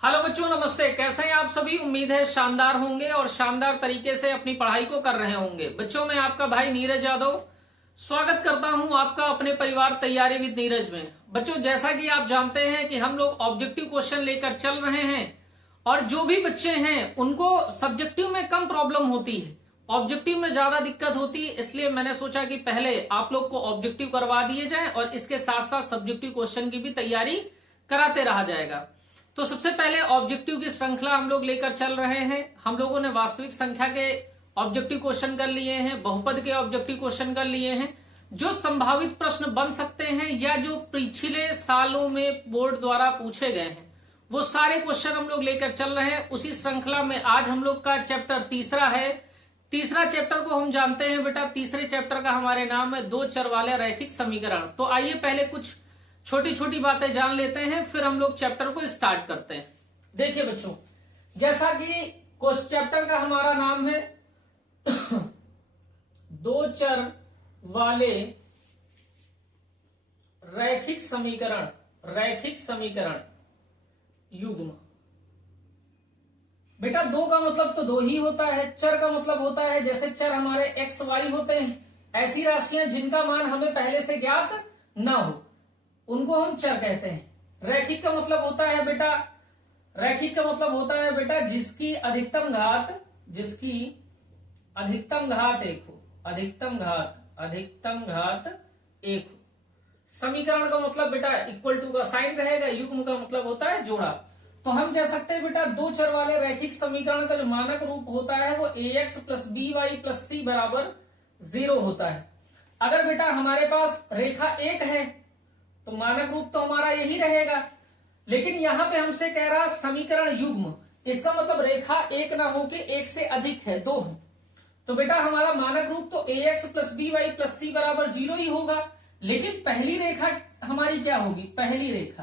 Hello बच्चों, नमस्ते। कैसे हैं आप सभी? उम्मीद है शानदार होंगे और शानदार तरीके से अपनी पढ़ाई को कर रहे होंगे। बच्चों, मैं आपका भाई नीरज यादव स्वागत करता हूं आपका अपने परिवार तैयारी विद नीरज में। बच्चों, जैसा कि आप जानते हैं कि हम लोग ऑब्जेक्टिव क्वेश्चन लेकर चल रहे हैं और जो भी बच्चे हैं उनको सब्जेक्टिव में कम प्रॉब्लम होती है, ऑब्जेक्टिव में ज्यादा दिक्कत होती है। इसलिए मैंने सोचा कि पहले आप लोग को ऑब्जेक्टिव करवा दिए जाए और इसके साथ साथ सब्जेक्टिव क्वेश्चन की भी तैयारी कराते रहा जाएगा। तो सबसे पहले ऑब्जेक्टिव की श्रृंखला हम लोग लेकर चल रहे हैं। हम लोगों ने वास्तविक संख्या के ऑब्जेक्टिव क्वेश्चन कर लिए हैं, बहुपद के ऑब्जेक्टिव क्वेश्चन कर लिए हैं, जो संभावित प्रश्न बन सकते हैं या जो पिछले सालों में बोर्ड द्वारा पूछे गए हैं वो सारे क्वेश्चन हम लोग लेकर चल रहे हैं। उसी श्रृंखला में आज हम लोग का चैप्टर तीसरा है। तीसरा चैप्टर को हम जानते हैं बेटा, तीसरे चैप्टर का हमारे नाम है दो चर वाले रैखिक समीकरण। तो आइए पहले कुछ छोटी छोटी बातें जान लेते हैं, फिर हम लोग चैप्टर को स्टार्ट करते हैं। देखिए बच्चों, जैसा कि चैप्टर का हमारा नाम है दो चर वाले रैखिक समीकरण, रैखिक समीकरण युग्म। बेटा, दो का मतलब तो दो ही होता है, चर का मतलब होता है जैसे चर हमारे एक्स वाई होते हैं, ऐसी राशियां जिनका मान हमें पहले से ज्ञात ना हो उनको हम चर कहते हैं। रैखिक का मतलब होता है बेटा, रैखिक का मतलब होता है बेटा जिसकी अधिकतम घात, जिसकी अधिकतम घात एक हो, अधिकतम घात एक हो। समीकरण का मतलब बेटा इक्वल टू का साइन रहेगा, युग्म का मतलब होता है जोड़ा। तो हम कह सकते हैं बेटा दो चर वाले रैखिक समीकरण का जो मानक रूप होता है वो ax plus b y plus c बराबर 0 होता है। अगर बेटा हमारे पास रेखा एक है तो मानक रूप तो हमारा यही रहेगा, लेकिन यहां पे हमसे कह रहा समीकरण युग्म, इसका मतलब रेखा एक ना हो के एक से अधिक है, दो है। तो बेटा हमारा मानक रूप तो ax plus b y plus c बराबर 0 ही होगा। लेकिन पहली रेखा हमारी क्या होगी? पहली रेखा,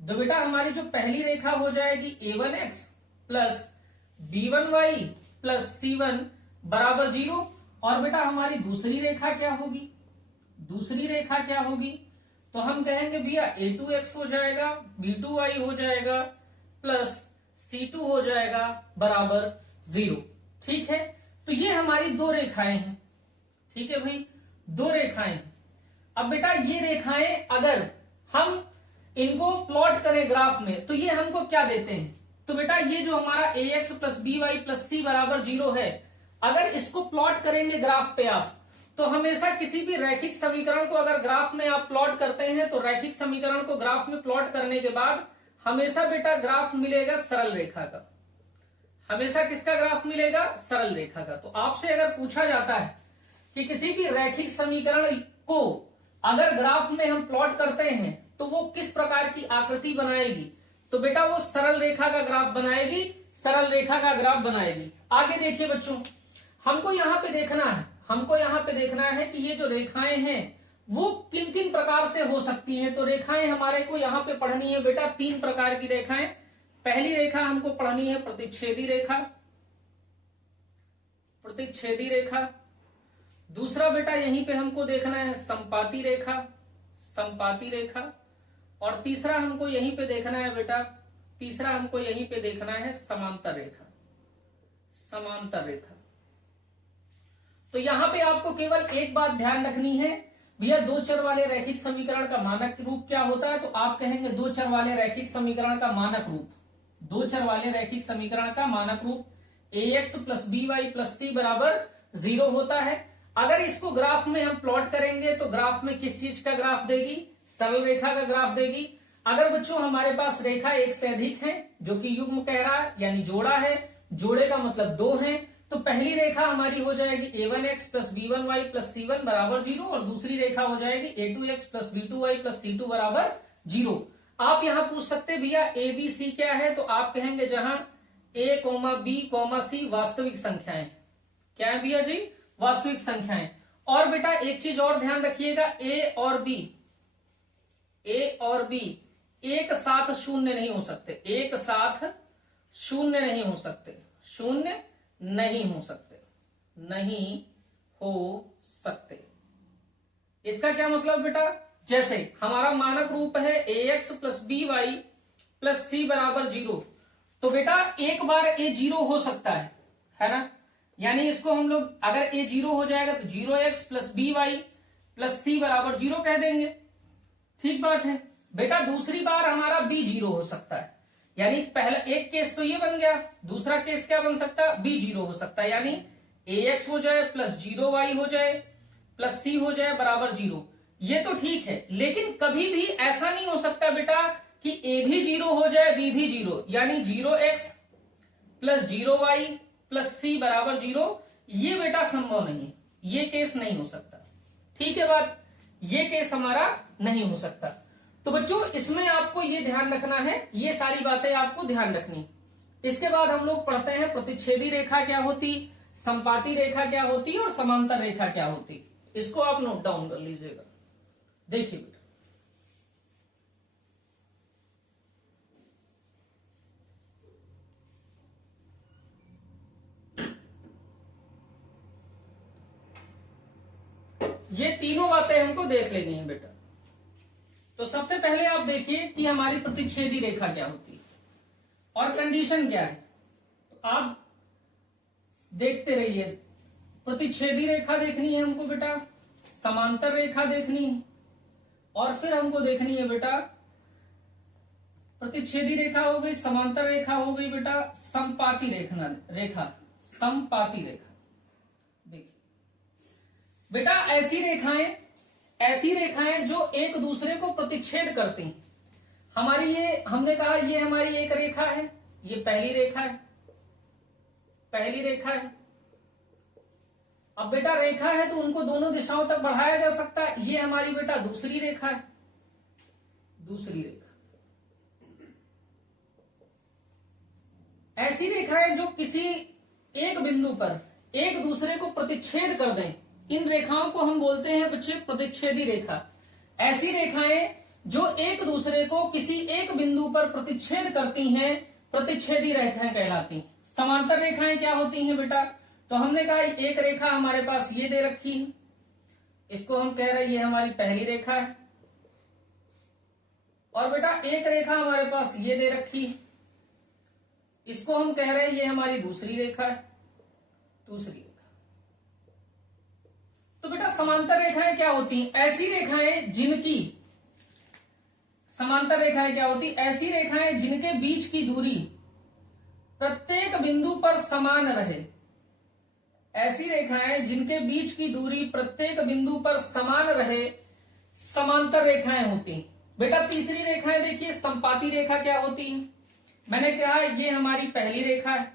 तो बेटा हमारी जो पहली रेखा हो जाएगी a1x plus b1y plus c1 बराबर 0। और बेटा हमारी दूसरी रेखा क्या होगी? दूसरी रेखा क्या होगी? तो हम कहेंगे भैया a2x हो जाएगा, b2y हो जाएगा प्लस c2 हो जाएगा बराबर 0। ठीक है, तो ये हमारी दो रेखाएं हैं। ठीक है भाई, दो रेखाएं हैं। अब बेटा ये रेखाएं अगर हम इनको प्लॉट करें ग्राफ में तो ये हमको क्या देते हैं? तो बेटा ये जो हमारा ax plus b y plus c बराबर 0 है, अगर इसको प्लॉट करेंगे ग्राफ पे आप, तो हमेशा किसी भी रैखिक समीकरण को अगर ग्राफ में आप प्लॉट करते हैं तो रैखिक समीकरण को ग्राफ में प्लॉट करने के बाद हमेशा बेटा ग्राफ मिलेगा सरल रेखा का। हमेशा किसका ग्राफ मिलेगा? सरल रेखा का। तो आपसे अगर पूछा जाता है कि किसी भी रैखिक समीकरण को अगर ग्राफ में हम प्लॉट करते हैं तो वो किस प्रकार की आकृति बनाएगी, तो बेटा वो सरल रेखा का ग्राफ बनाएगी, सरल रेखा का ग्राफ बनाएगी। आगे देखिए बच्चों, हमको यहाँ पे देखना है, हमको यहाँ पे देखना है कि ये जो रेखाएं हैं वो किन किन प्रकार से हो सकती हैं। तो रेखाएं हमारे को यहाँ पे पढ़नी है बेटा, तीन प्रकार की रेखाएं। पहली रेखा हमको पढ़नी है प्रतिच्छेदी रेखा, प्रतिच्छेदी रेखा। दूसरा बेटा यहीं पे हमको देखना है संपाती रेखा, संपाती रेखा। और तीसरा हमको यहीं पे देखना है बेटा, तीसरा हमको यहीं पे देखना है समांतर रेखा, समांतर रेखा। तो यहां पे आपको केवल एक बात ध्यान रखनी है भैया, दो चर वाले रैखिक समीकरण का मानक रूप क्या होता है? तो आप कहेंगे दो चर वाले रैखिक समीकरण का मानक रूप, दो चर वाले रैखिक समीकरण का मानक रूप ax plus b y plus c बराबर 0 होता है। अगर इसको ग्राफ में हम प्लॉट करेंगे तो ग्राफ में किस चीज का ग्राफ देगी? सरल रेखा का ग्राफ देगी। अगर बच्चों हमारे पास रेखा एक से अधिक है, जो कि युग्म कह रहा है यानी जोड़ा है, जोड़े का मतलब दो है, तो पहली रेखा हमारी हो जाएगी a1x plus b1y plus c1 बराबर 0 और दूसरी रेखा हो जाएगी a2x plus b2y plus c2 बराबर 0। आप यहां पूछ सकते भैया a b c क्या है? तो आप कहेंगे जहां a, b, c वास्तविक संख्याएं। क्या है भैया जी? वास्तविक संख्याएं। और बेटा एक चीज और ध्यान रखिएगा, a और b एक साथ शून्य नहीं हो सकते, एक साथ शून्य नहीं हो सकते, शून्य नहीं हो सकते, नहीं हो सकते। इसका क्या मतलब बेटा? जैसे हमारा मानक रूप है ax plus b y plus c बराबर 0। तो बेटा एक बार ए 0 हो सकता है ना, यानी इसको हम लोग अगर ए 0 हो जाएगा तो 0x plus b y plus c बराबर 0 कह देंगे। ठीक बात है बेटा। दूसरी बार हमारा बी 0 हो सकता है, यानी पहला एक केस तो ये बन गया, दूसरा केस क्या बन सकता है, बी 0 हो सकता है, यानी ax हो जाए प्लस 0y हो जाए प्लस सी हो जाए बराबर 0। ये तो ठीक है, लेकिन कभी भी ऐसा नहीं हो सकता बेटा कि ए भी 0 हो जाए बी भी 0, यानी 0x plus 0y plus c बराबर 0। ये बेटा संभव नहीं है, ये केस नहीं हो सकता। ठीक है बात, ये केस हमारा नहीं हो सकता। तो बच्चों इसमें आपको ये ध्यान रखना है, ये सारी बातें आपको ध्यान रखनी। इसके बाद हम लोग पढ़ते हैं प्रतिच्छेदी रेखा क्या होती, संपाती रेखा क्या होती और समांतर रेखा क्या होती। इसको आप नोट डाउन कर लीजिएगा। देखिए बेटा, ये तीनों बातें हमको देख लेनी है बेटा। तो सबसे पहले आप देखिए कि हमारी प्रतिच्छेदी रेखा क्या होती है और कंडीशन क्या है। तो आप देखते रहिए। प्रतिच्छेदी रेखा देखनी है हमको बेटा, समांतर रेखा देखनी है, और फिर हमको देखनी है बेटा प्रतिच्छेदी रेखा हो गई, समांतर रेखा हो गई बेटा, समपाती रेखा समपाती रेखा। देखिए बेटा ऐसी रेखाएं जो एक दूसरे को प्रतिच्छेद करती हैं। हमारी ये हमने कहा ये हमारी एक रेखा है, ये पहली रेखा है। अब बेटा रेखा है तो उनको दोनों दिशाओं तक बढ़ाया जा सकता है। ये हमारी बेटा दूसरी रेखा है, दूसरी रेखा। ऐसी रेखाएं जो किसी एक बिंदु पर एक दूसरे को प्रतिच्छेद कर दें, इन रेखाओं को हम बोलते हैं बच्चे प्रतिच्छेदी रेखा। ऐसी रेखाएं जो एक दूसरे को किसी एक बिंदु पर प्रतिच्छेद करती हैं, प्रतिच्छेदी रेखाएं कहलाती हैं। समांतर रेखाएं क्या होती हैं बेटा, तो हमने कहा एक रेखा हमारे पास ये दे रखी है, इसको हम कह रहे हैं ये हमारी पहली रेखा है, और बेटा एक रेखा हमारे पास ये दे रखी है, इसको हम कह रहे हैं ये हमारी दूसरी रेखा है, दूसरी रेखा। तो बेटा समांतर रेखाएं क्या होती हैं, ऐसी रेखाएं जिनकी समांतर रेखाएं क्या होती, ऐसी रेखाएं जिनके बीच की दूरी प्रत्येक बिंदु पर समान रहे। ऐसी रेखाएं जिनके बीच की दूरी प्रत्येक बिंदु पर समान रहे, समांतर रेखाएं होती हैं। बेटा तीसरी रेखाएं देखिए, संपाती रेखा क्या होती है। मैंने कहा ये हमारी पहली रेखा है,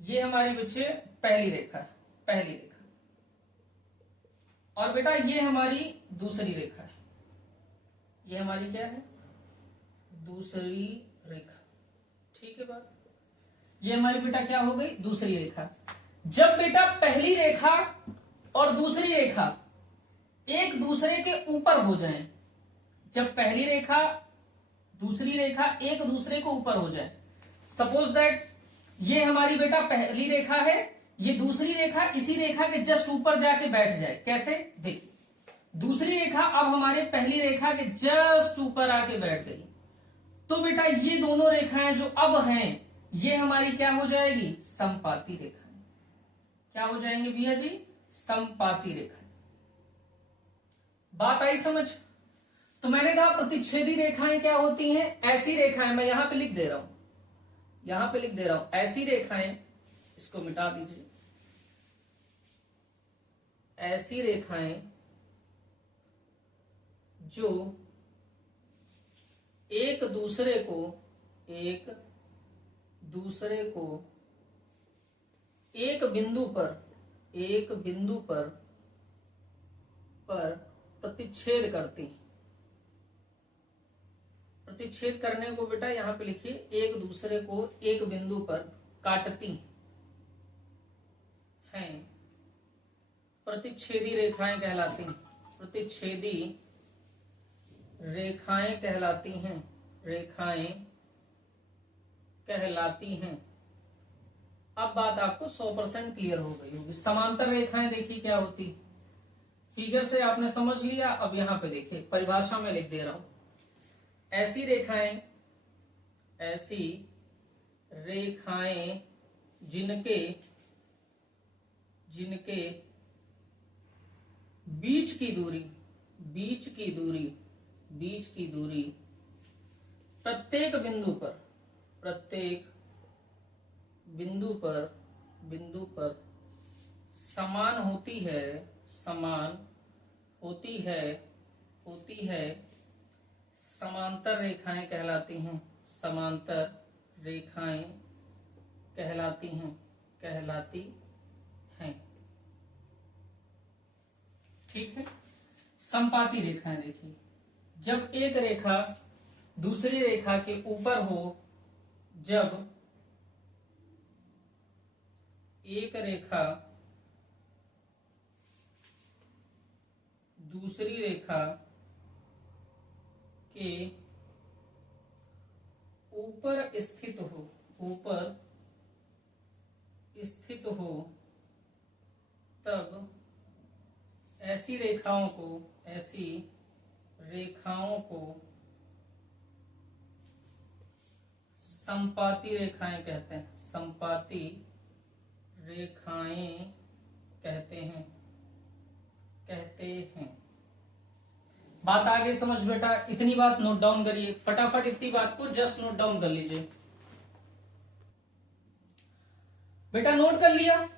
ये हमारी बच्चे पहली रेखा है, पहली रेखा, और बेटा ये हमारी दूसरी रेखा है, ये हमारी क्या है, दूसरी रेखा। ठीक है बात, ये हमारी बेटा क्या हो गई, दूसरी रेखा। जब बेटा पहली रेखा और दूसरी रेखा एक दूसरे के ऊपर हो जाएं, जब पहली रेखा दूसरी रेखा एक दूसरे को ऊपर हो जाए, सपोज दैट ये हमारी बेटा पहली रेखा है, ये दूसरी रेखा इसी रेखा के जस्ट ऊपर जाके बैठ जाए। कैसे, देखिए दूसरी रेखा अब हमारे पहली रेखा के जस्ट ऊपर आके बैठ गई, तो बेटा ये दोनों रेखाएं जो अब हैं ये हमारी क्या हो जाएगी, समपाती रेखा। क्या हो जाएंगे भैया जी, समपाती रेखा। बात आई समझ। तो मैंने कहा प्रतिच्छेदी रेखाएं क्या होती हैं, ऐसी रेखाएं, मैं यहां पे लिख दे रहा हूं, यहां पे लिख दे रहा हूं, ऐसी रेखाएं, इसको मिटा दीजिए, ऐसी रेखाएं जो एक दूसरे को एक बिंदु पर प्रतिच्छेद करती। प्रतिच्छेद करने को बेटा यहां पे लिखिए, एक दूसरे को एक बिंदु पर काटती हैं, प्रतिच्छेदी रेखाएं कहलाती हैं, प्रतिच्छेदी रेखाएं कहलाती हैं, रेखाएं कहलाती हैं। अब बात आपको 100% क्लियर हो गई होगी। समांतर रेखाएं देखिए क्या होती, फिगर से आपने समझ लिया। अब यहां पे देखिए परिभाषा में लिख दे रहा हूं, ऐसी रेखाएं ऐसी रेखाएं जिनके बीच की दूरी प्रत्येक बिंदु पर समान होती है समांतर रेखाएं कहलाती हैं। ठीक है। संपाती रेखाएं देखिए, जब एक रेखा दूसरी रेखा के ऊपर हो, जब एक रेखा दूसरी रेखा के ऊपर स्थित हो तब ऐसी रेखाओं को संपाती रेखाएं कहते हैं। बात आगे समझ बेटा, इतनी बात नोट डाउन करिए फटाफट, इतनी बात को जस्ट नोट डाउन कर लीजिए बेटा। नोट कर लिया,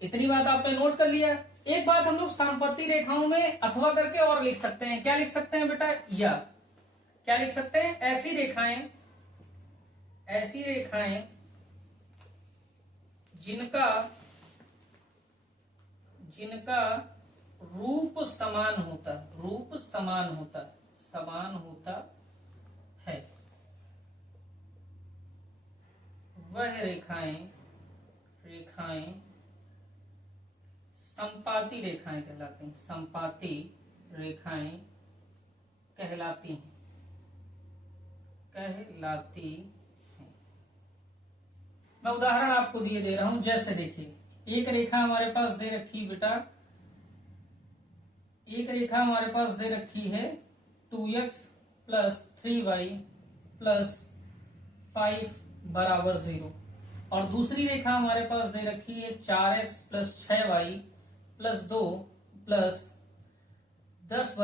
इतनी बात आपने नोट कर लिया। एक बात हम लोग संपाती रेखाओं में अथवा करके और लिख सकते हैं। क्या लिख सकते हैं बेटा? या क्या लिख सकते हैं? ऐसी रेखाएं जिनका रूप समान होता है, वह रेखाएं संपाती रेखाएं कहलाती हैं। मैं उदाहरण आपको दे रहा हूं। जैसे देखिए, एक रेखा हमारे पास दे रखी बेटा, है 2x + 3y + 5 = 0, और दूसरी रेखा हमारे पास दे रखी है 4x + 6y + 2 + 10 =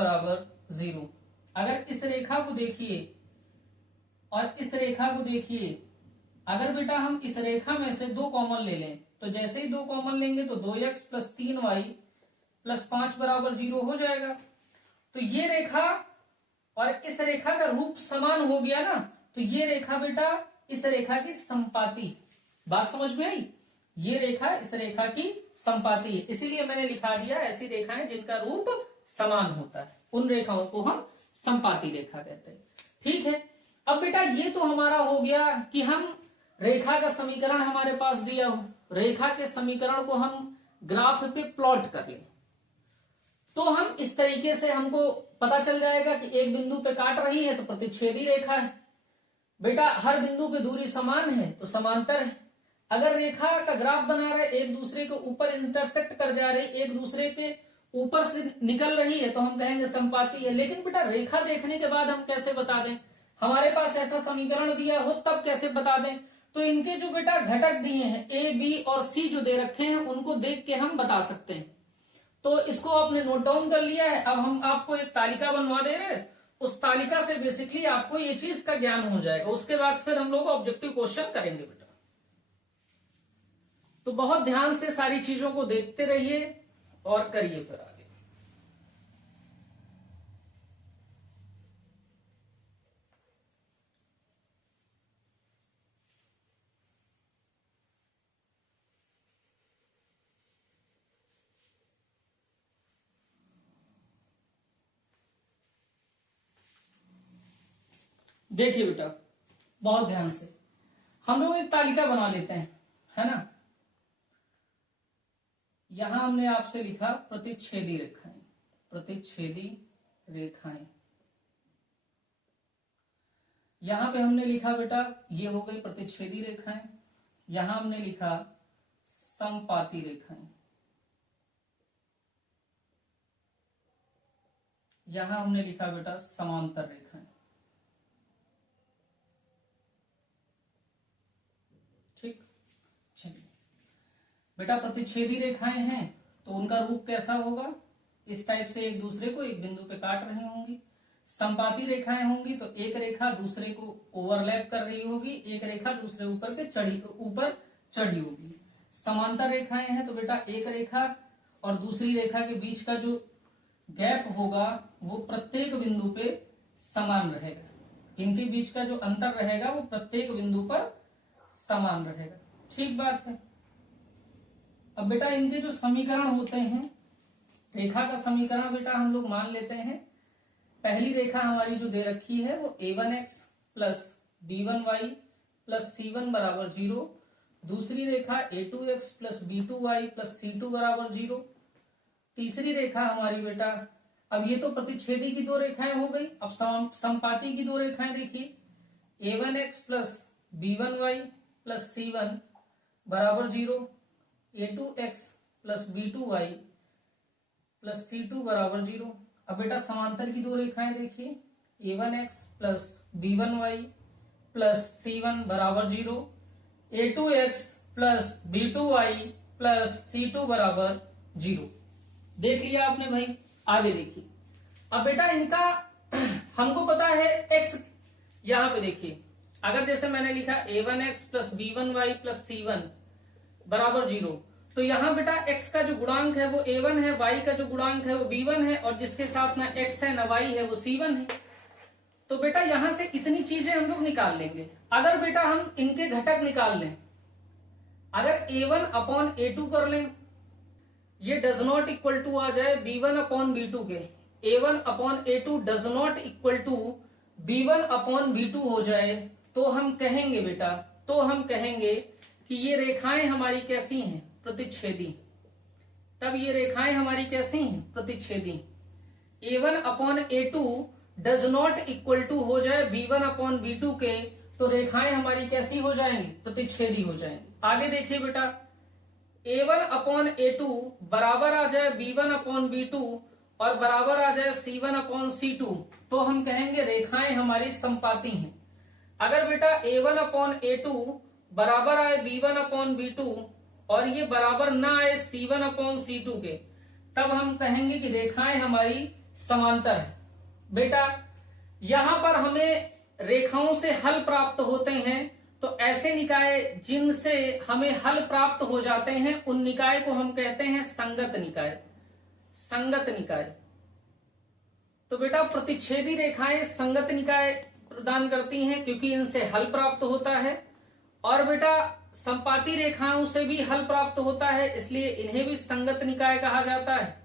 0। अगर इस रेखा को देखिए और इस रेखा को देखिए, अगर बेटा हम इस रेखा में से 2 कॉमन ले लें, तो जैसे ही 2 कॉमन लेंगे तो 2x + 3y + 5 = 0 हो जाएगा। तो ये रेखा और इस रेखा का रूप समान हो गया ना, तो ये रेखा बेटा इस रेखा की संपाती। बात समझ में आई? ये रेखा इस रेखा की संपाती है, इसीलिए मैंने लिखा दिया ऐसी रेखाएं जिनका रूप समान होता है, उन रेखाओं को हम संपाती रेखा कहते हैं। ठीक है। अब बेटा ये तो हमारा हो गया कि हम रेखा का समीकरण हमारे पास दिया हो, रेखा के समीकरण को हम ग्राफ पे प्लॉट कर लें, तो हम इस तरीके से हमको पता चल जाएगा कि एक बिंदु पे काट रही है तो प्रतिच्छेदी रेखा है। बेटा हर बिंदु पे दूरी समान है तो समांतर है। अगर रेखा का ग्राफ बना रहे, एक दूसरे के ऊपर इंटरसेक्ट कर जा रही, एक दूसरे के ऊपर से निकल रही है, तो हम कहेंगे संपाती है। लेकिन बेटा रेखा देखने के बाद हम कैसे बता दें? हमारे पास ऐसा समीकरण दिया हो तब कैसे बता दें? तो इनके जो बेटा घटक दिए हैं ए, बी और सी जो दे रखे हैं, उनको देख के हम बता सकते हैं। तो इसको आपने नोट डाउन कर लिया है। अब हम आपको एक तालिका बनवा दे रहे हैं, उस तालिका से बेसिकली आपको ये चीज का ज्ञान हो जाएगा। उसके बाद फिर हम लोग ऑब्जेक्टिव क्वेश्चन करेंगे बेटा। तो बहुत ध्यान से सारी चीजों को देखते रहिए और करिए फिर आगे। देखिए बेटा बहुत ध्यान से, हम लोग एक तालिका बना लेते हैं, है ना। यहां हमने आपसे लिखा प्रतिच्छेदी रेखाएं। यहां पे हमने लिखा बेटा ये हो गई प्रतिच्छेदी रेखाएं। यहां हमने लिखा संपाती रेखाएं। यहां हमने लिखा बेटा समांतर रेखाएं। बेटा प्रतिच्छेदी रेखाएं हैं तो उनका रूप कैसा होगा, इस टाइप से एक दूसरे को एक बिंदु पे काट रही होंगी। संपाती रेखाएं होंगी तो एक रेखा दूसरे को ओवरलैप कर रही होगी, एक रेखा दूसरे ऊपर चढ़ी होगी। समांतर रेखाएं हैं तो बेटा एक रेखा और दूसरी रेखा के बीच का जो गैप होगा वो प्रत्येक बिंदु पे समान रहेगा, इनके बीच का जो अंतर रहेगा वो प्रत्येक बिंदु पर समान रहेगा। ठीक बात है। अब बेटा इनके जो समीकरण होते हैं, रेखा का समीकरण बेटा हम लोग मान लेते हैं, पहली रेखा हमारी जो दे रखी है वो a1x plus b1y plus c1 बराबर 0, दूसरी रेखा a2x plus b2y plus c2 बराबर 0, तीसरी रेखा हमारी बेटा, अब ये तो प्रतिच्छेदी की दो रेखाएं हो गई। अब संपाती की दो रेखाएं देखिए, a1x plus b1y plus c1 बराबर 0, a2x plus b2y plus c2 बराबर 0। अब बेटा समांतर की दो रेखाएं देखिए, a1x plus b1y plus c1 बराबर 0, a2x plus b2y plus c2 बराबर 0। देख लिया आपने भाई। आगे देखिए, अब बेटा इनका हमको पता है x, यहां पे देखिए अगर जैसे मैंने लिखा a1x plus b1y plus c1 बराबर 0, तो यहां बेटा x का जो गुणांक है वो a1 है, y का जो गुणांक है वो b1 है, और जिसके साथ ना x है ना y है वो c1 है। तो बेटा यहां से इतनी चीजें हम लोग निकाल लेंगे। अगर बेटा हम इनके घटक निकाल लें, अगर a1 अपॉन a2 कर लें, ये डज नॉट इक्वल टू आ जाए b1 अपॉन b2 के, a1 upon a2 does not equal to b1 upon b2 हो जाए, तो हम कहेंगे बेटा, तो हम कहेंगे कि ये रेखाएं हमारी कैसी हैं, प्रतिच्छेदी। तब ये रेखाएं हमारी कैसी हैं, प्रतिच्छेदी। a1 upon a2 does not equal to हो जाए b1 अपॉन b2 के, तो रेखाएं हमारी कैसी हो जाएंगी, प्रतिच्छेदी हो जाएंगी। आगे देखिए बेटा, a1 अपॉन a2 बराबर आ जाए b1 अपॉन b2 और बराबर आ जाए c1 अपॉन c2, तो हम कहेंगे रेखाएं हमारी संपाती हैं। अगर बेटा a1 अपॉन a2 बराबर आए b1 अपॉन b2 और ये बराबर ना आए c1 अपॉन c2 के, तब हम कहेंगे कि रेखाएं हमारी समांतर है। बेटा यहां पर हमें रेखाओं से हल प्राप्त होते हैं, तो ऐसे निकाय जिनसे हमें हल प्राप्त हो जाते हैं उन निकाय को हम कहते हैं संगत निकाय। संगत निकाय। तो बेटा प्रतिच्छेदी रेखाएं संगत निकाय प्रदान करती हैं क्योंकि इनसे हल प्राप्त होता है, और बेटा संपाती रेखाओं से भी हल प्राप्त होता है, इसलिए इन्हें भी संगत निकाय कहा जाता है।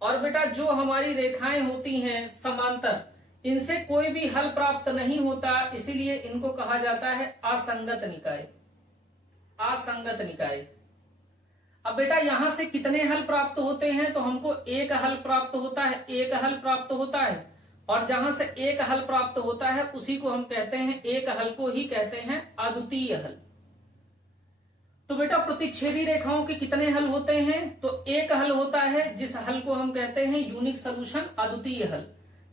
और बेटा जो हमारी रेखाएं होती हैं समांतर, इनसे कोई भी हल प्राप्त नहीं होता, इसीलिए इनको कहा जाता है असंगत निकाय। असंगत निकाय। अब बेटा यहां से कितने हल प्राप्त होते हैं, तो हमको एक हल प्राप्त होता है, एक हल प्राप्त होता है, और जहां से एक हल प्राप्त होता है उसी को हम कहते हैं, एक हल को ही कहते हैं अद्वितीय हल। तो बेटा प्रतिच्छेदी रेखाओं के कितने हल होते हैं, तो एक हल होता है जिस हल को हम कहते हैं यूनिक सोल्यूशन, अद्वितीय हल।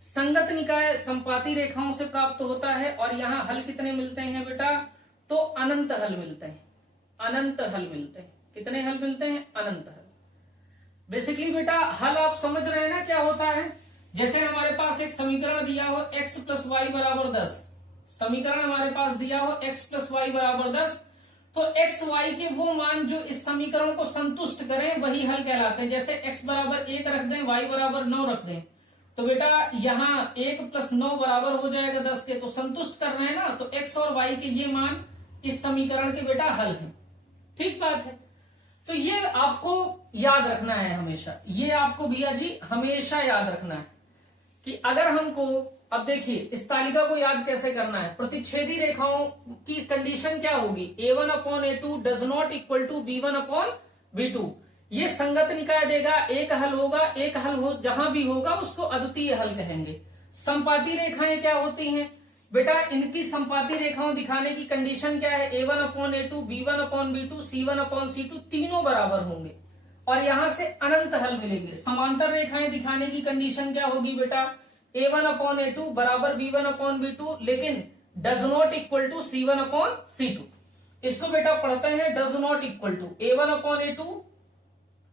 संगत निकाय संपाती रेखाओं से प्राप्त होता है, और यहाँ हल कितने मिलते हैं बेटा, तो अनंत हल मिलते हैं। अनंत हल मिलते हैं। कितने हल मिलते हैं, अनंत हल। बेसिकली बेटा हल आप समझ रहे हैं ना क्या होता है। जैसे हमारे पास एक समीकरण दिया हो x प्लस वाई बराबर 10, समीकरण हमारे पास दिया हो x प्लस वाई बराबर 10, तो x y के वो मान जो इस समीकरण को संतुष्ट करें वही हल कहलाते हैं। जैसे x बराबर 1 रख दें, y बराबर 9 रख दें, तो बेटा यहाँ 1 प्लस 9 बराबर हो जाएगा 10 के, तो संतुष्ट कर रहे हैं ना, तो x और y के ये मान इस समीकरण के बेटा हल है। ठीक बात है। तो ये आपको याद रखना है हमेशा, ये आपको भैया जी हमेशा याद रखना है कि अगर हमको, अब देखिए इस तालिका को याद कैसे करना है। प्रतिच्छेदी रेखाओं की कंडीशन क्या होगी, a1 upon a2 does not equal to b1 upon b2। ये संगत निकाय देगा, एक हल होगा, एक हल हो जहां भी होगा उसको अद्वितीय हल कहेंगे। संपाती रेखाएं क्या होती हैं बेटा, इनकी संपाती रेखाओं दिखाने की कंडीशन क्या है, a1 upon a2 b1 upon b2 c1 upon c2 तीनों बराबर होंगे, और यहां से अनंत हल मिलेंगे। समांतर रेखाएं दिखाने की कंडीशन क्या होगी बेटा, a1 अपॉन a2 बराबर b1 अपॉन b2, लेकिन does not equal to c1 upon c2। इसको बेटा पढ़ते हैं does not equal to A1 upon A2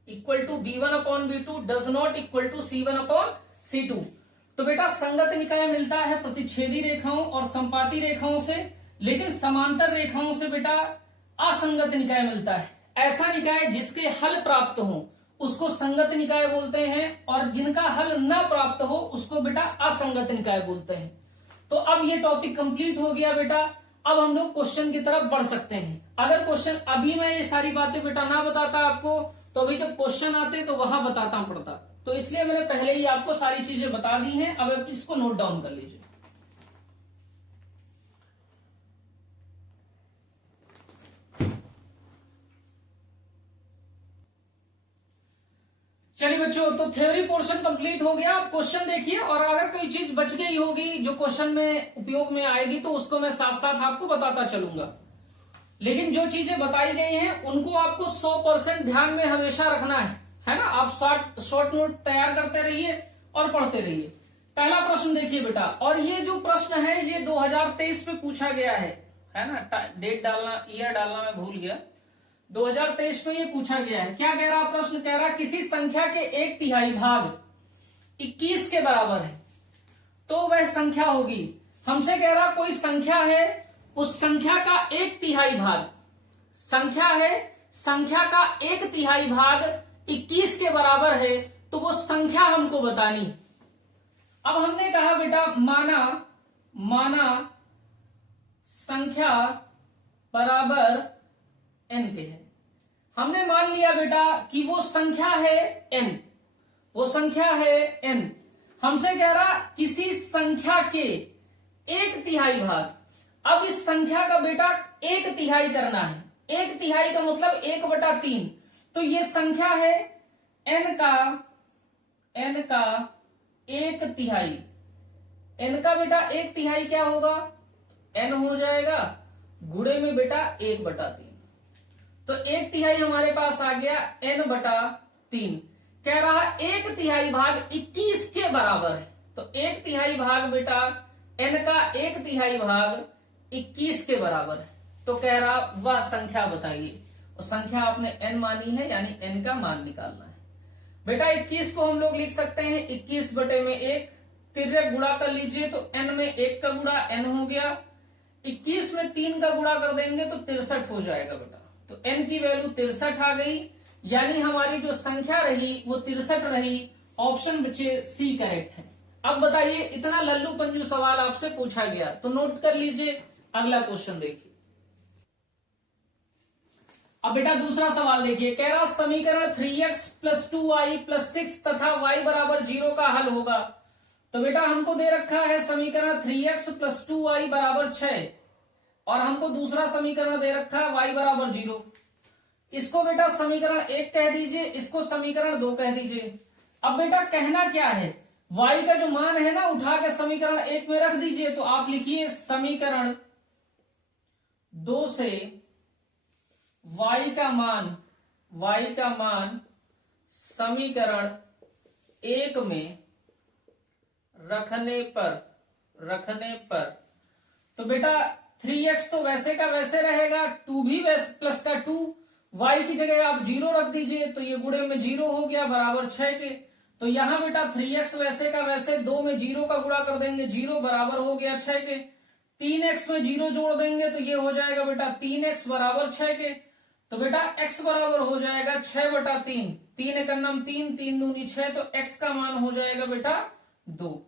equal to B1 upon B2 does not equal to C1 upon C2। तो बेटा संगत निकाय मिलता है प्रतिच्छेदी रेखाओं और संपाती रेखाओं से, लेकिन समांतर रेखाओं से बेटा असंगत निकाय मिलता है। ऐसा निकाय जिसके हल प्राप्त हो उसको संगत निकाय बोलते हैं, और जिनका हल न प्राप्त हो उसको बेटा असंगत निकाय बोलते हैं। तो अब ये टॉपिक कंप्लीट हो गया बेटा। अब हम लोग क्वेश्चन की तरफ बढ़ सकते हैं। अगर क्वेश्चन अभी मैं ये सारी बातें बेटा ना बताता आपको, तो अभी जब क्वेश्चन आते तो वहां बताता पड़ता, तो इसलिए मैंने पहले ही आपको सारी चीजें बता दी हैं। अब आप इसको नोट डाउन कर लीजिए। चलिए बच्चों, तो थ्योरी पोर्शन कंप्लीट हो गया। क्वेश्चन देखिए, और अगर कोई चीज बच गई होगी जो क्वेश्चन में उपयोग में आएगी तो उसको मैं साथ साथ आपको बताता चलूंगा। लेकिन जो चीजें बताई गई हैं उनको आपको 100% ध्यान में हमेशा रखना है ना। आप शॉर्ट नोट तैयार करते रहिए और पढ़ते रहिए। पहला प्रश्न देखिए बेटा, और ये जो प्रश्न है ये 2023 में पूछा गया है ना। डेट डालना, ईयर डालना मैं भूल गया। 2023 में ये पूछा गया है। क्या कह रहा प्रश्न? कह रहा किसी संख्या के 1/3 भाग 21 के बराबर है तो वह संख्या होगी। हमसे कह रहा कोई संख्या है, उस संख्या का 1/3 भाग, संख्या है, संख्या का 1/3 भाग 21 के बराबर है, तो वो संख्या हमको बतानी। अब हमने कहा बेटा माना संख्या बराबर n के है। हमने मान लिया बेटा कि वो संख्या है n, वो संख्या है n। हमसे कह रहा किसी संख्या के 1/3 भाग। अब इस संख्या का बेटा 1/3 करना है। 1/3 का मतलब 1/3। तो ये संख्या है n का 1/3। n का बेटा 1/3 क्या होगा? n हो जाएगा गुणे में बेटा 1/3। तो 1/3 हमारे पास आ गया n/3। कह रहा 1/3 भाग 21 के बराबर है। तो 1/3 भाग बेटा n का 1/3 भाग 21 के बराबर है। तो कह रहा वह संख्या बताइए। और संख्या आपने n मानी है, यानी n का मान निकालना है। बेटा 21 को हम लोग लिख सकते हैं 21/1। तिर्यक गुणा कर लीजिए तो n में 1 का गुणा n हो गया। 21 में 3 का गुणा कर देंगे तो 63 हो जाएगा बेटा। तो n की वैल्यू 63 आ गई, यानी हमारी जो संख्या रही वो 63 रही। ऑप्शन बचे सी करेक्ट है। अब बताइए, इतना लल्लू पंजू सवाल आपसे पूछा गया तो नोट कर लीजिए। अगला क्वेश्चन देखिए। अब बेटा दूसरा सवाल देखिए। कह रहा समीकरण 3x + 2y + 6 तथा y बराबर 0 का हल होगा। तो बेटा हमको दे रखा है समीकरण 3x + 2y बराबर 6, और हमको दूसरा समीकरण दे रखा है y बराबर 0। इसको बेटा समीकरण 1 कह दीजिए, इसको समीकरण 2 कह दीजिए। अब बेटा कहना क्या है, y का जो मान है ना उठा के समीकरण 1 में रख दीजिए। तो आप लिखिए समीकरण 2 से y का मान समीकरण 1 में रखने पर तो बेटा 3x तो वैसे का वैसे रहेगा, 2 भी प्लस का 2, y की जगह आप 0 रख दीजिए तो ये गुणे में 0 हो गया बराबर 6 के। तो यहां बेटा 3x वैसे का वैसे 2 में 0 का गुणा कर देंगे, 0 बराबर हो गया 6 के। 3x में 0 जोड़ देंगे तो ये हो जाएगा बेटा 3x बराबर 6 के। तो बेटा x बराबर हो जाएगा 6/3। 3 एकम 3, 3 दूनी 6, तो x का मान हो जाएगा बेटा 2।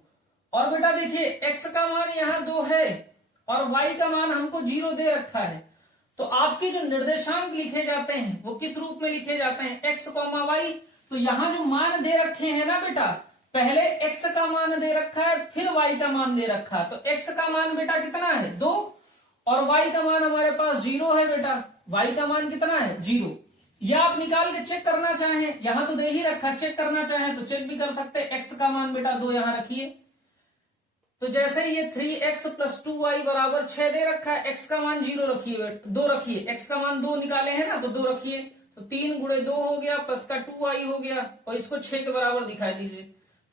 और बेटा देखिए x का मान यहाँ 2 है और y का मान हमको 0 दे रखा है। तो आपके जो निर्देशांक लिखे जाते हैं वो किस रूप में लिखे जाते हैं? x, y। तो यहाँ जो मान दे रखे हैं ना बेटा, पहले x का मान दे रखा है, फिर y का मान दे रखा है। तो x का मान बेटा कितना है? 2, और y का मान हमारे पास 0 है बेटा। y का मान कितना है? 0। या आप निकाल के चेक करना चाहें, यहां तो दे ही रखा, चेक करना चाहें तो चेक भी कर सकते हैं। x का मान बेटा 2 यहां रखिए। तो जैसे ये 3x + 2y बराबर 6 दे रखा है, x का मान 0 रखिए, 2 रखिए। x का मान 2 निकाले हैं ना, तो 2 रखिए। तो 3 × 2 हो गया, प्लस का 2y हो गया, और इसको 6 के बराबर दिखाई दीजिए।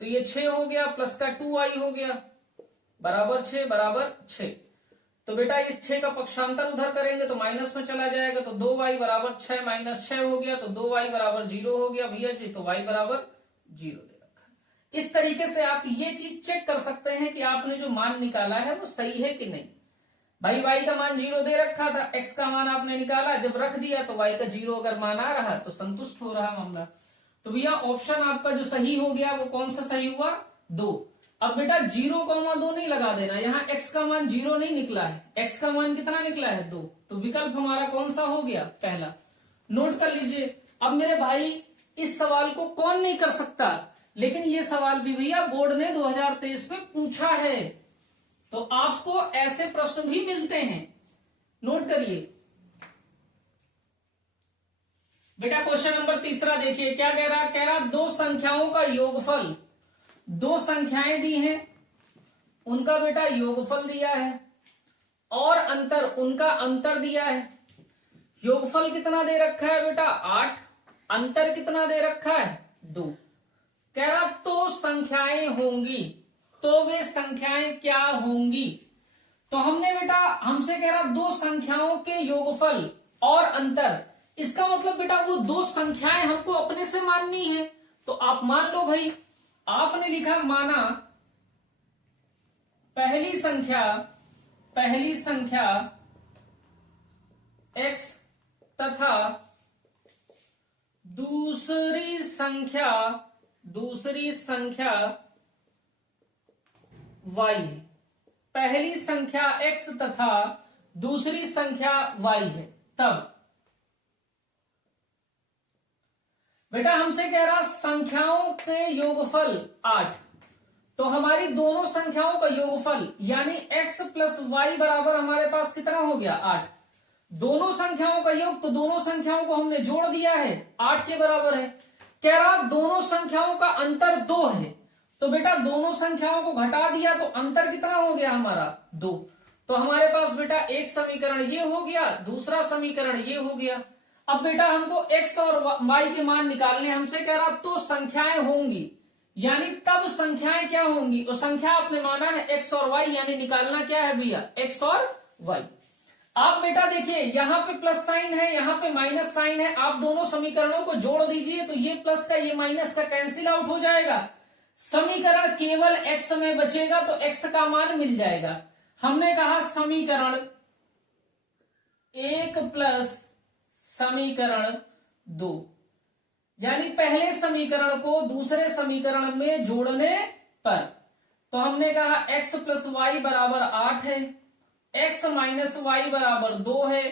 तो ये 6 हो गया, प्लस का 2y हो गया, बराबर 6 बराबर 6। तो बेटा इस 6 का पक्षांतर उधर करेंगे तो माइनस में चला जाएगा, तो 2y बराबर 6 माइनस 6 हो गया, तो 2y बराबर 0 हो गया भैया जी, तो y बराबर 0 दे रखा है। इस तरीके से आप ये चीज चेक कर सकते हैं कि आपने जो मान निकाला है वो सही है कि नहीं। भाई y का मान 0 दे रखा था, x का मान आपने निकाला, जब रख दिया तो y का 0 अगर मान आ रहा तो संतुष्ट हो रहा मामला। तो भैया ऑप्शन आपका जो सही हो गया वो कौन सा सही हुआ? 2। अब बेटा 0,2 नहीं लगा देना, यहाँ x का मान 0 नहीं निकला है, x का मान कितना निकला है? 2। तो विकल्प हमारा कौन सा हो गया? पहला। नोट कर लीजिए। अब मेरे भाई इस सवाल को कौन नहीं कर सकता, लेकिन ये सवाल भी भैया बोर्ड ने 2023 में पूछा है, तो आपको ऐसे प्रश्न भी मिलते हैं। नोट करिए बेटा। क्वेश्चन नंबर 3 देखिए क्या कह रहा? कह रहा दो संख्याओं का योगफल, दो संख्याएं दी हैं, उनका बेटा योगफल दिया है और अंतर, उनका अंतर दिया है। योगफल कितना दे रखा है बेटा? 8। अंतर कितना दे रखा है? 2। कह रहा तो संख्याएं होंगी, तो वे संख्याएं क्या होंगी? तो हमने बेटा, हमसे कह रहा दो संख्याओं के योगफल और अंतर, इसका मतलब बेटा वो दो संख्याएं हमको अपने से माननी है। तो आप मान लो भाई, आपने लिखा माना पहली संख्या x तथा दूसरी संख्या y है। पहली संख्या x तथा दूसरी संख्या y है। तब बेटा हमसे कह रहा संख्याओं के योगफल 8, तो हमारी दोनों संख्याओं का योगफल यानी x प्लस वाई बराबर हमारे पास कितना हो गया? 8। दोनों संख्याओं का योग, तो दोनों संख्याओं को हमने जोड़ दिया है, 8 के बराबर है। कह रहा दोनों संख्याओं का अंतर 2 है, तो बेटा दोनों संख्याओं को घटा दिया तो अंतर कितना हो गया हमारा? 2। तो हमारे पास बेटा एक समीकरण ये हो गया, दूसरा समीकरण ये हो गया। अब बेटा हमको x और y के मान निकालने, हमसे कह रहा तो संख्याएं होंगी, यानी तब संख्याएं क्या होंगी? और संख्या आपने माना है x और y, यानी निकालना क्या है भैया? x और y। आप बेटा देखिए यहाँ पे प्लस साइन है, यहाँ पे माइनस साइन है, आप दोनों समीकरणों को जोड़ दीजिए तो ये प्लस का ये माइनस का कैंसिल आउट हो जाएगा, समीकरण केवल x में बचेगा, तो x का मान मिल जाएगा। हमने कहा समीकरण 1 प्लस समीकरण 2, यानी पहले समीकरण को दूसरे समीकरण में जोड़ने पर, तो हमने कहा x प्लस वाई बराबर 8 है, x माइनस वाई बराबर 2 है।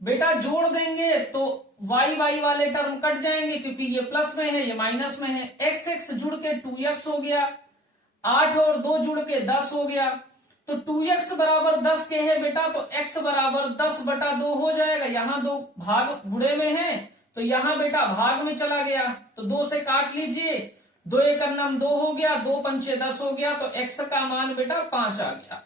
बेटा जोड़ देंगे तो y वाले टर्म कट जाएंगे, क्योंकि ये प्लस में है ये माइनस में है। x जुड़ के 2x हो गया, 8 और 2 जुड़ के 10 हो गया, तो 2x बराबर 10 के है बेटा, तो x बराबर 10/2 हो जाएगा। यहाँ 2 भाग गुणे में है, तो यहाँ बेटा भाग में चला गया, तो 2 से काट लीजिए, 2 एकम 2 हो गया, 2 पंचे 10 हो गया, तो x का मान बेटा 5 आ गया।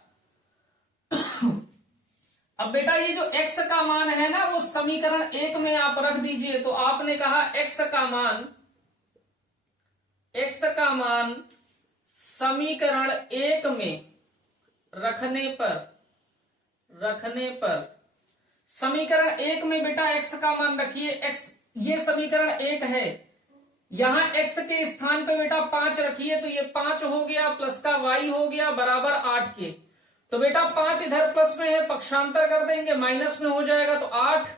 अब बेटा ये जो x का मान है ना, वो समीकरण 1 में आप रख दीजिए, तो आपने कहा x का मान समीकरण 1 में रखने पर समीकरण 1 में बेटा x का मान रखिए, x ये समीकरण 1 है, यहां x के स्थान पे बेटा 5 रखिए, तो ये 5 हो गया, प्लस का y हो गया बराबर 8 के, तो बेटा 5 इधर प्लस में है, पक्षांतर कर देंगे माइनस में हो जाएगा, तो 8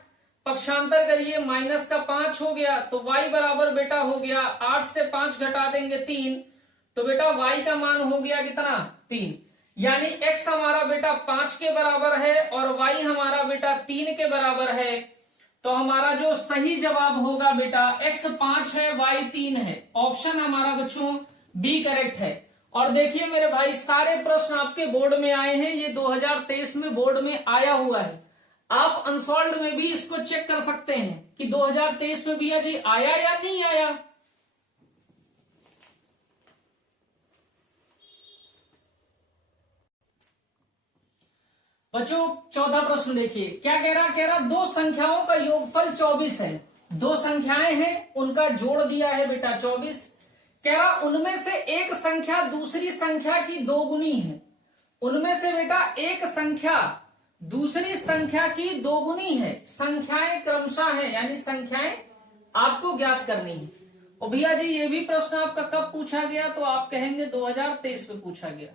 पक्षांतर करिए, माइनस का 5 हो गया, तो y बराबर बेटा हो गया 8 से 5 घटा देंगे 3, तो बेटा y का मान हो गया कितना? 3। यानी x हमारा बेटा 5 के बराबर है और y हमारा बेटा 3 के बराबर है, तो हमारा जो सही जवाब होगा बेटा x 5 है, y 3 है। ऑप्शन हमारा बच्चों बी करेक्ट है। और देखिए मेरे भाई सारे प्रश्न आपके बोर्ड में आए हैं, ये 2023 में बोर्ड में आया हुआ है, आप अनसॉल्व्ड में भी इसको चेक कर सकते हैं कि 2023 में भैया जी आया या नहीं आया। बच्चों 14 प्रश्न देखिए क्या कह रहा? कह रहा दो संख्याओं का योगफल 24 है, दो संख्याएं हैं उनका जोड़ दिया है बेटा 24। कह रहा उनमें से एक संख्या दूसरी संख्या की दोगुनी है, उनमें से बेटा एक संख्या दूसरी संख्या की दोगुनी है। संख्याएं क्रमशः हैं, यानी संख्याएं आपको ज्ञात करनी है। और भैया जी ये भी प्रश्न आपका कब पूछा गया, तो आप कहेंगे 2023 में पूछा गया।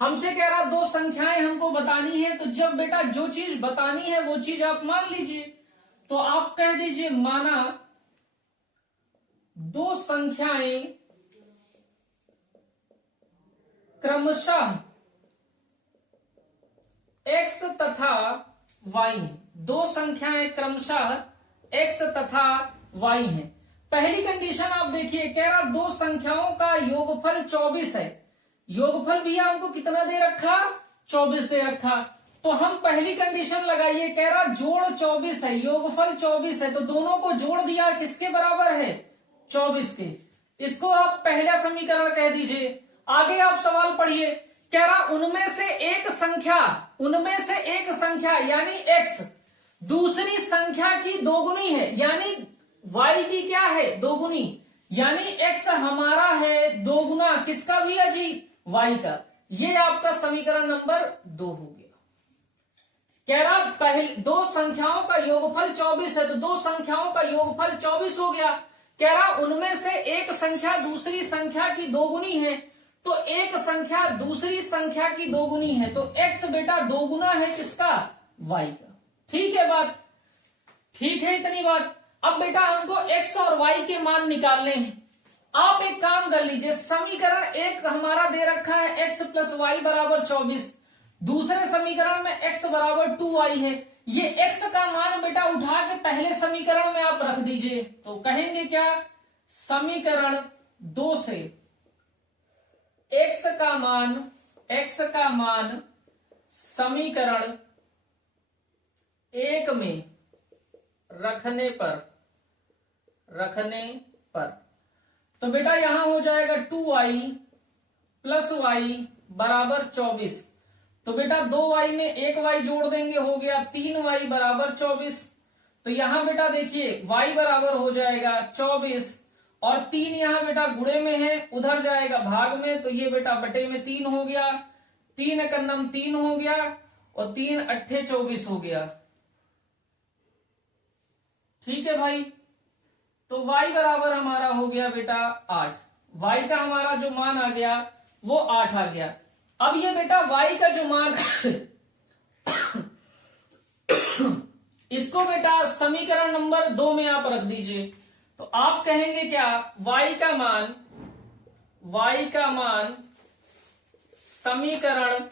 हमसे कह रहा दो संख्याएं हमको बतानी है, तो जब बेटा जो चीज बतानी है वो चीज आप मान लीजिए। तो आप कह दीजिए माना दो संख्याएं क्रमशः x तथा y, दो संख्याएं क्रमशः x तथा y हैं। पहली कंडीशन आप देखिए, कह रहा दो संख्याओं का योगफल 24 है। योगफल भैया हमको कितना दे रखा, 24 दे रखा। तो हम पहली कंडीशन लगाइए, कह रहा जोड़ 24 है, योगफल 24 है, तो दोनों को जोड़ दिया किसके बराबर है, 24 के। इसको आप पहला समीकरण कह दीजिए। आगे आप सवाल पढ़िए, कह रहा उनमें से एक संख्या यानी x दूसरी संख्या की दोगुनी है, यानी y की क्या है, दोगुनी, यानी x हमारा है दोगुना किसका भैया जी, y का। ये आपका समीकरण नंबर 2 हो गया। कह रहा पहले दो संख्याओं का योगफल 24 है, तो दो संख्याओं का योगफल 24 हो गया। कह रहा उनमें से एक संख्या दूसरी संख्या की दोगुनी है, तो एक संख्या दूसरी संख्या की दोगुनी है, तो x बेटा दोगुना है किसका, y का। ठीक है बात, ठीक है इतनी बात। अब बेटा हमको x और y के मान निकालने हैं। आप एक काम कर लीजिए, समीकरण एक हमारा दे रखा है x प्लस वाई बराबर 24, दूसरे समीकरण में x बराबर 2y है। ये x का मान बेटा उठा के पहले समीकरण में आप रख दीजिए, तो कहेंगे क्या, समीकरण 2 से x का मान समीकरण 1 में रखने पर तो बेटा यहां हो जाएगा 2y प्लस वाई बराबर 24। तो बेटा 2y में 1y जोड़ देंगे, हो गया 3y बराबर 24। तो यहां बेटा देखिए y बराबर हो जाएगा 24 और 3 यहां बेटा गुणे में है, उधर जाएगा भाग में, तो ये बेटा बटे में 3 हो गया, 3 एकन्नम 3 हो गया और 3 अट्ठे 24 हो गया। ठीक है भाई, तो y बराबर हमारा हो गया बेटा 8। y का हमारा जो मान आ गया वो 8 आ गया। अब ये बेटा y का जो मान इसको बेटा समीकरण नंबर 2 में आप रख दीजिए। तो आप कहेंगे क्या, y का मान समीकरण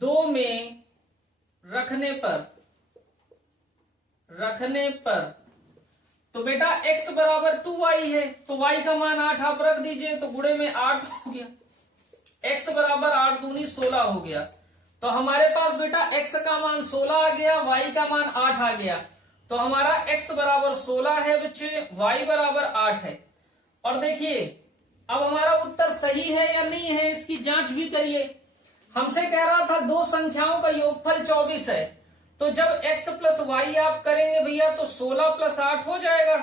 2 में रखने पर तो बेटा x बराबर 2y है, तो y का मान 8 आप रख दीजिए, तो गुणे में 8 हो गया, x बराबर 8 दूनी 16 हो गया। तो हमारे पास बेटा x का मान 16 आ गया, y का मान 8 आ गया। तो हमारा x बराबर 16 है बच्चे, y बराबर 8 है। और देखिए अब हमारा उत्तर सही है या नहीं है, इसकी जांच भी करिए। हमसे कह रहा था दो संख्याओं का योगफल 24 है, तो जब x प्लस वाई आप करेंगे भैया तो 16 प्लस 8 हो जाएगा,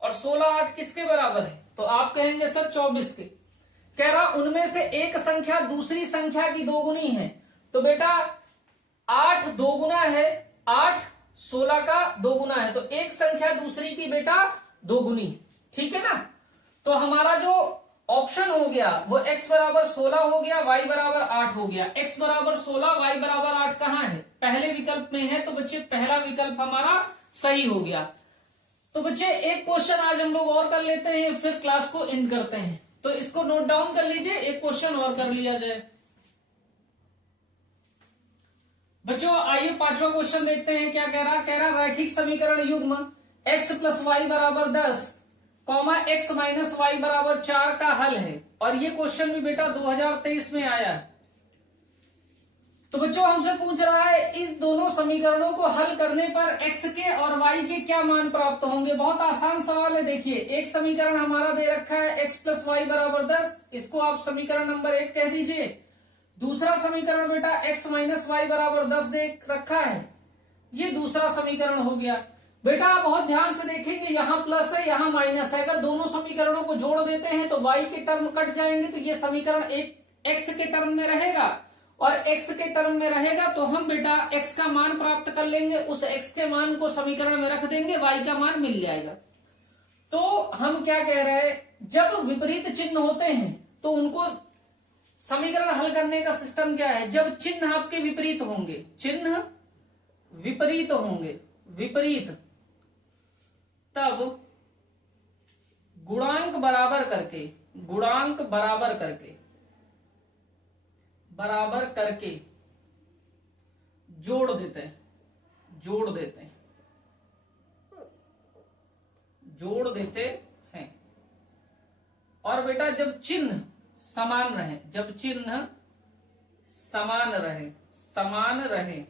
और 16 8 किसके बराबर है, तो आप कहेंगे सर 24 के। कह रहा उनमें से एक संख्या दूसरी संख्या की दोगुनी है, तो बेटा 8 दोगुना है, 8 16 का दोगुना है, तो एक संख्या दूसरी की बेटा दोगुनी। ठीक है ना, तो हमारा जो ऑप्शन हो गया वो x बराबर 16 हो गया, y बराबर 8 हो गया। x बराबर 16 y बराबर 8 कहाँ है, पहले विकल्प में है, तो बच्चे पहला विकल्प हमारा सही हो गया। तो बच्चे एक क्वेश्चन आज हम लोग और कर लेते हैं, फिर क्लास को एंड करते हैं। तो इसको नोट डाउन कर लीजिए, एक क्वेश्चन और कर लिया जाए। बच्चों आइए पांचवा क्वेश्चन देखते हैं क्या कह रहा रैखिक समीकरण युग्म x प्लस वाई बराबर 10 कॉमा x माइनस वाई बराबर 4 का हल है। और ये क्वेश्चन भी बेटा 2023 में आया है। तो बच्चों हमसे पूछ रहा है इस दोनों समीकरणों को हल करने पर x के और y के क्या मान प्राप्त होंगे। बहुत आसान सवाल है। देखिए एक समीकरण हमारा दे रखा है x प्लस वाई बराबर 10, इसको आप समीकरण नंबर 1 कह दीजिए। दूसरा समीकरण बेटा x माइनस वाई बराबर 10 दे रखा है, ये दूसरा समीकरण हो गया। बेटा आप बहुत ध्यान से देखेंगे, यहाँ प्लस है यहाँ माइनस है, अगर दोनों समीकरणों को जोड़ देते हैं तो y के टर्म कट जाएंगे, तो ये समीकरण एक x के टर्म में रहेगा और x के टर्म में रहेगा तो हम बेटा x का मान प्राप्त कर लेंगे, उस x के मान को समीकरण में रख देंगे, y का मान मिल जाएगा। तो हम क्या कह रहे हैं, जब विपरीत चिन्ह होते हैं तो उनको समीकरण हल करने का सिस्टम क्या है, जब चिन्ह आपके विपरीत होंगे, चिन्ह विपरीत होंगे, विपरीत, तब गुणांक बराबर करके, गुणांक बराबर करके जोड़ देते हैं, जोड़ देते हैं, जोड़ देते हैं। और बेटा जब चिन्ह समान रहे, जब चिन्ह समान रहे, समान रहे,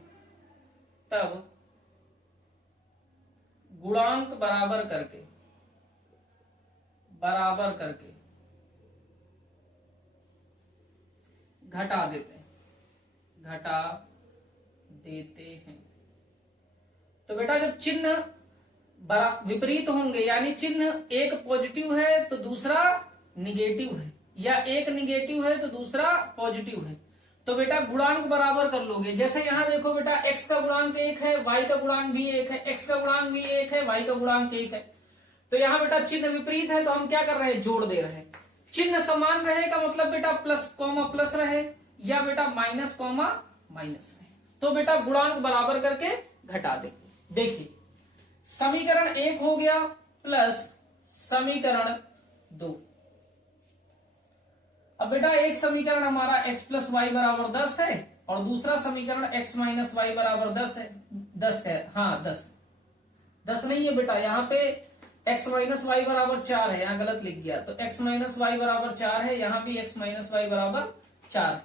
तब गुणांक बराबर करके घटा देते हैं, घटा देते हैं। तो बेटा जब चिन्ह विपरीत होंगे, यानी चिन्ह एक पॉजिटिव है तो दूसरा निगेटिव है, या एक निगेटिव है तो दूसरा पॉजिटिव है, तो बेटा गुणांक बराबर कर लोगे। जैसे यहां देखो बेटा x का गुणांक 1 है, y का गुणांक भी 1 है, x का गुणांक भी 1 है, y का गुणांक 1 है। तो यहां बेटा चिन्ह विपरीत है तो हम क्या कर रहे हैं, जोड़ दे रहे हैं। चिन्ह समान रहेगा मतलब बेटा प्लस कॉमा प्लस रहे, या बेटा माइनस कॉमा माइनस रहे, तो बेटा गुणांक बराबर करके घटा दे। देखिए समीकरण 1 हो गया प्लस समीकरण 2। अब बेटा एक समीकरण हमारा x प्लस वाई बराबर 10 है और दूसरा समीकरण x माइनस वाई बराबर 10 है, 10 है, हाँ 10 नहीं है बेटा, यहाँ पे x माइनस वाई बराबर 4 है, यहाँ गलत लिख दिया, तो x माइनस वाई बराबर 4 है, यहाँ भी x माइनस वाई बराबर 4।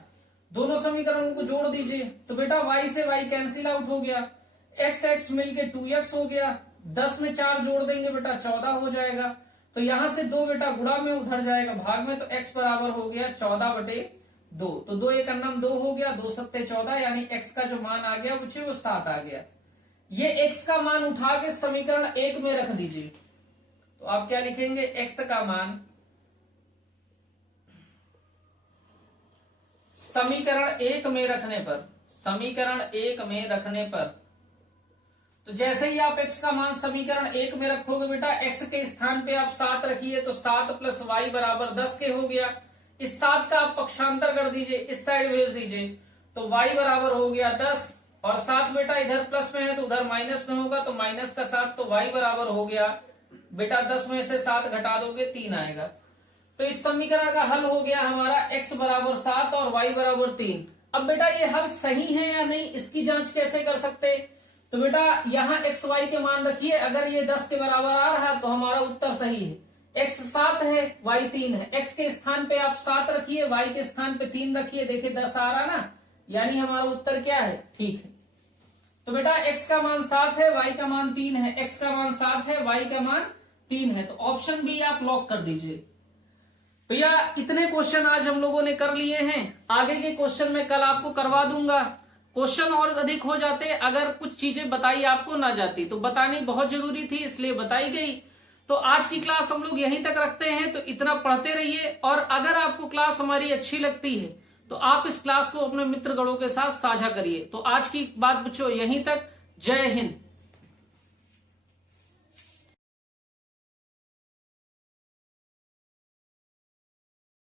दोनों समीकरणों को जोड़ दीजिए तो बेटा y से y कैंसिल आउट हो गया, x मिलके 2x हो गया, 10 में 4 जोड़ देंगे बेटा 14 हो जाएगा। तो यहां से 2 बेटा गुणा में उधर जाएगा भाग में, तो x बराबर हो गया 14/2, तो 2 एक अन्नम 2 हो गया, 2 सत्ते 14, यानी x का जो मान आ गया वो 7 आ गया। ये x का मान उठा के समीकरण 1 में रख दीजिए, तो आप क्या लिखेंगे, x का मान समीकरण 1 में रखने पर, समीकरण 1 में रखने पर, तो जैसे ही आप x का मान समीकरण 1 में रखोगे बेटा x के स्थान पे आप 7 रखिए, तो 7 प्लस वाई बराबर 10 के हो गया। इस 7 का आप पक्षांतर कर दीजिए, इस साइड भेज दीजिए, तो y बराबर हो गया 10, और 7 बेटा इधर प्लस में है तो उधर माइनस में होगा, तो माइनस का 7, तो y बराबर हो गया बेटा 10 में से 7 घटा दोगे 3 आएगा। तो इस समीकरण का हल हो गया हमारा x बराबर 7 और y बराबर 3। अब बेटा ये हल सही है या नहीं, इसकी जांच कैसे कर सकते, तो बेटा यहाँ x y के मान रखिए, अगर ये 10 के बराबर आ रहा है तो हमारा उत्तर सही है। x 7 है, y 3 है, x के स्थान पे आप 7 रखिए, y के स्थान पे 3 रखिए, देखिए 10 आ रहा ना, यानी हमारा उत्तर क्या है, ठीक है। तो बेटा x का मान 7 है, y का मान 3 है, x का मान 7 है, y का मान 3 है, तो ऑप्शन बी आप लॉक कर दीजिए। भैया इतने क्वेश्चन आज हम लोगों ने कर लिए हैं, आगे के क्वेश्चन में कल आपको करवा दूंगा। क्वेश्चन और अधिक हो जाते अगर कुछ चीजें बताई आपको ना जाती, तो बतानी बहुत जरूरी थी इसलिए बताई गई। तो आज की क्लास हम लोग यहीं तक रखते हैं, तो इतना पढ़ते रहिए, और अगर आपको क्लास हमारी अच्छी लगती है तो आप इस क्लास को अपने मित्रगणों के साथ साझा करिए। तो आज की बात बच्चों यहीं तक, जय हिंद।